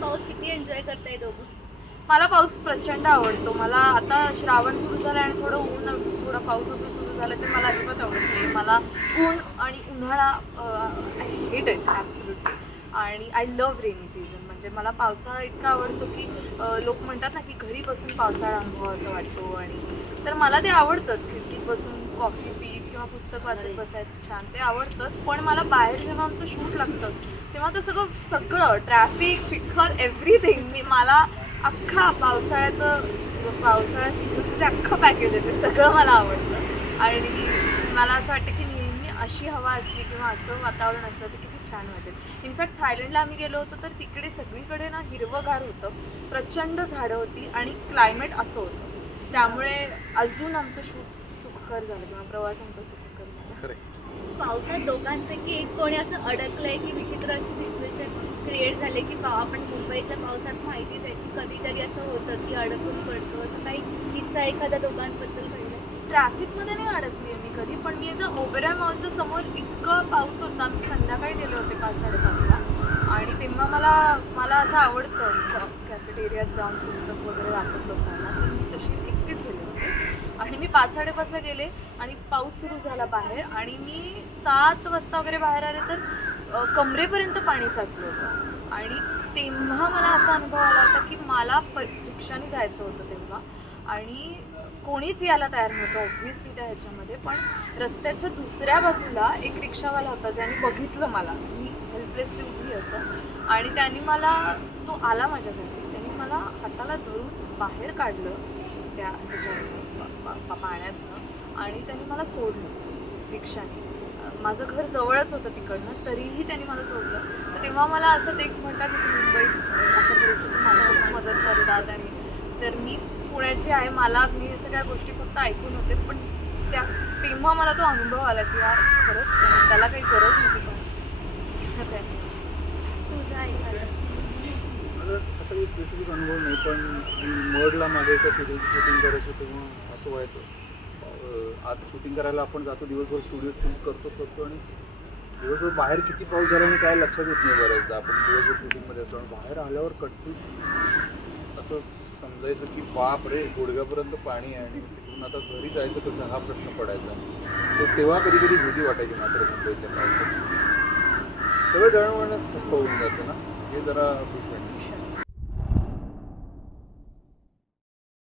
पाऊस किती एन्जॉय करताय दोघं? मला पाऊस प्रचंड आवडतो. मला आता श्रावण सुरू झालं आणि थोडं ऊन थोडं पाऊस असं सुरू झालं ते मला अजिबात आवडत नाही. मला ऊन आणि उन्हाळा आय हेट इट आणि आय लव्ह रेनी सीझन म्हणजे मला पावसाळा इतका आवडतो की लोक म्हणतात ना की घरी बसून पावसाळा अनुभव असं वाटतो. आणि तर मला ते आवडतंच. खिडकीत बसून कॉफी पीत किंवा पुस्तक वाचत बसायचं छान ते आवडतंच. पण मला बाहेर जेव्हा आमचं शूट लागतं तेव्हा ते सगळं सगळं ट्रॅफिक चिखल एव्हरीथिंग मी मला अख्खा पावसाळ्याचं पावसाळ्याचं ते अख्खं पॅकेज आहे ते सगळं मला आवडतं. आणि मला असं वाटतं की नेहमी अशी हवा असली किंवा असं वातावरण असलं तर किती छान वाटेल. इनफॅक्ट थायलंडला आम्ही गेलो होतो तर तिकडे सगळीकडे ना हिरवंगार होतं. प्रचंड झाडं होती आणि क्लायमेट असं होतं. त्यामुळे अजून आमचं शूट सुखकर झालं. किंवा प्रवास आमचा सुखकर झाला. पावसात दोघांपैकी एक कोणी असं अडकलंय की विचित्र अशी सिच्युएशन क्रिएट झाले की पा आपण मुंबईच्या पावसात माहितीच आहे की कधीतरी असं होतं की अडकून पडतो. असं काही किस्सा एखाद्या दोघांबद्दल घडला? ट्रॅफिकमध्ये नाही अडकली मी कधी पण मी एकदा ओबेरा मॉलच्या समोर इतकं पाऊस होता. मी संध्याकाळी गेले होते पाच साडेपाचला. आणि तेव्हा मला मला असं आवडतं कॅफेटेरियात जाऊन पुस्तक वगैरे वाचत बसायला तर मी तशी एकटीच गेले होते आणि मी पाच साडेपाचला गेले आणि पाऊस सुरू झाला बाहेर. आणि मी सात वाजता वगैरे बाहेर आले तर कमरेपर्यंत पाणी साचलं होतं. आणि तेव्हा मला असा अनुभव आला होता की मला प रिक्षाने जायचं होतं तेव्हा. आणि कोणीच यायला तयार नव्हतं ऑब्व्हियसली त्या ह्याच्यामध्ये. पण रस्त्याच्या दुसऱ्या बाजूला एक रिक्षावाला होता ज्याने बघितलं मला. मी हेल्पलेसली उभी असं. आणि त्यांनी मला तो आला माझ्यासाठी. त्यांनी मला हाताला धरून बाहेर काढलं त्या ह्याच्यामध्ये आणि त्यांनी मला सोडलं रिक्षाने. माझं घर जवळच होतं तिकडनं तरीही त्यांनी मला सोडलं. तर तेव्हा मला असं ते म्हणतात की मुंबईत अशा परिस्थितीत माणसं खूप मदत करतात आणि तर मी पुण्याची आहे मला मी या सगळ्या गोष्टी फक्त ऐकून होते पण त्या तेव्हा मला तो अनुभव आला की यार खरंच त्याला काही गरज नव्हती पण तुझा असा काही स्पेसिफिक अनुभव नाही पण मी मडला मागे शूटिंग करायचं तेव्हा असं व्हायचं. आज शूटिंग करायला आपण जातो दिवसभर स्टुडिओ शूट करतो करतो आणि दिवसभर बाहेर किती पाऊस झाला आणि काय लक्षात येत नाही बऱ्याचदा आपण दिवसभर शूटिंगमध्ये असतो आणि बाहेर आल्यावर कट्टू असं समजायचं की बाप रे गुडघ्यापर्यंत पाणी आहे आणि तिकडून आता घरी जायचं कसं? हा प्रश्न पडायचा. तर तेव्हा कधी कधी भीती वाटायची मात्र मुंबईच्या सगळं दळणवळणच खूप होऊन जातं ना? हे जरा भीती वाटते.